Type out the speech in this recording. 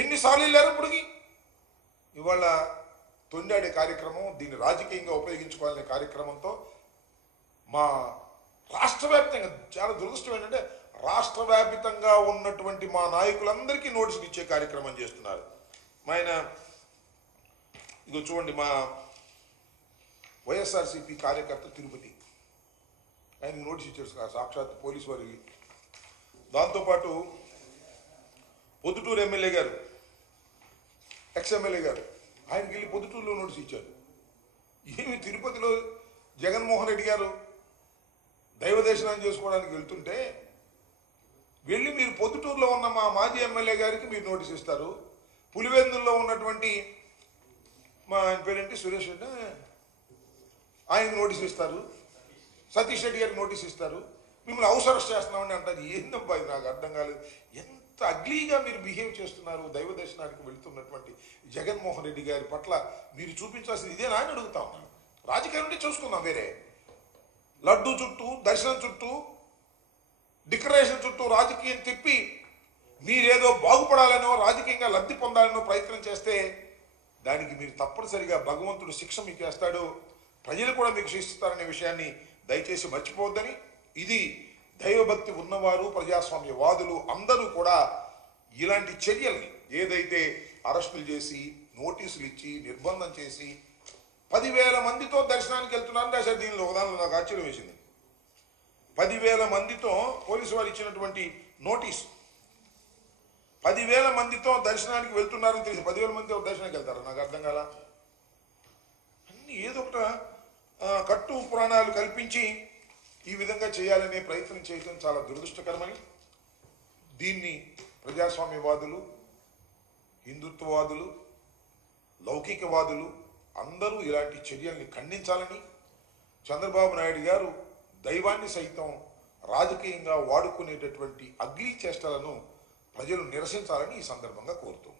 ఎన్నిసార్లు వెళ్ళారు ఇప్పటికి? ఇవాళ తొండాడే కార్యక్రమం, దీన్ని రాజకీయంగా ఉపయోగించుకోవాలనే కార్యక్రమంతో మా రాష్ట్ర వ్యాప్తంగా చాలా దురదృష్టం ఏంటంటే రాష్ట్ర వ్యాప్తంగా ఉన్నటువంటి మా నాయకులందరికీ నోటీసులు ఇచ్చే కార్యక్రమం చేస్తున్నారు. ఆయన ఇదిగో చూడండి, మా వైఎస్ఆర్సీపీ కార్యకర్త తిరుపతి, ఆయనకి నోటీస్ ఇచ్చారు సాక్షాత్ పోలీసు వారికి. దాంతోపాటు పొద్దుటూరు ఎమ్మెల్యే గారు, ఎక్స్-ఎమ్మెల్యే గారు, ఆయనకి వెళ్ళి పొద్దుటూరులో నోటీస్ ఇచ్చారు. ఏమి తిరుపతిలో జగన్మోహన్ రెడ్డి గారు దైవ దర్శనం చేసుకోవడానికి వెళ్తుంటే వెళ్ళి మీరు పొద్దుటూరులో ఉన్న మా మాజీ ఎమ్మెల్యే గారికి మీరు నోటీస్ ఇస్తారు, పులివెందుల్లో ఉన్నటువంటి మా ఆయన పేరేంటి సురేష్ రెడ్డి, ఆయనకు నోటీస్ ఇస్తారు, సతీష్ రెడ్డి గారికి నోటీస్ ఇస్తారు, మిమ్మల్ని హౌస్ అరెస్ట్ చేస్తున్నామని అంటారు. ఏందబ్బా ఇది నాకు అర్థం కాలేదు. ఎంత అగ్లీగా మీరు బిహేవ్ చేస్తున్నారు. దైవ దర్శనానికి వెళుతున్నటువంటి జగన్మోహన్ రెడ్డి గారి పట్ల మీరు చూపించాల్సింది ఇదేనా అని అడుగుతా ఉన్నాను. రాజకీయం నుండి చూసుకుందాం, వేరే లడ్డూ చుట్టూ, దర్శనం చుట్టూ, డిక్లరేషన్ చుట్టూ రాజకీయం తిప్పి మీరేదో బాగుపడాలనో రాజకీయంగా లబ్ధి పొందాలనో ప్రయత్నం చేస్తే దానికి మీరు తప్పనిసరిగా భగవంతుడు శిక్ష మీకు వేస్తాడు, ప్రజలు కూడా మీకు శిక్షిస్తారనే విషయాన్ని దయచేసి మర్చిపోవద్దని, ఇది దైవభక్తి ఉన్నవారు, ప్రజాస్వామ్యవాదులు అందరూ కూడా ఇలాంటి చర్యల్ని ఏదైతే అరెస్టులు చేసి నోటీసులు ఇచ్చి నిర్బంధం చేసి 10,000 మందితో దర్శనానికి వెళ్తున్నారని రాశారు. దీనిలో ఉదాహరణ నాకు ఆశ్చర్యం వేసింది. 10,000 మందితో పోలీసు వారు ఇచ్చినటువంటి నోటీసు, 10,000 మందితో దర్శనానికి వెళ్తున్నారని తెలిసి 10,000 మందితో దర్శనానికి వెళ్తారు. నాకు అర్థం కాల. అన్ని ఏదో ఒకట కట్టు పురాణాలు కల్పించి ఈ విధంగా చేయాలనే ప్రయత్నం చేయడం చాలా దురదృష్టకరమని, దీన్ని ప్రజాస్వామ్యవాదులు, హిందుత్వవాదులు, లౌకికవాదులు అందరూ ఇలాంటి చర్యల్ని ఖండించాలని, చంద్రబాబు నాయుడు గారు దైవాన్ని సైతం రాజకీయంగా వాడుకునేటటువంటి అగ్లీ చేష్టలను ప్రజలు నిరసించాలని ఈ సందర్భంగా కోరుతూ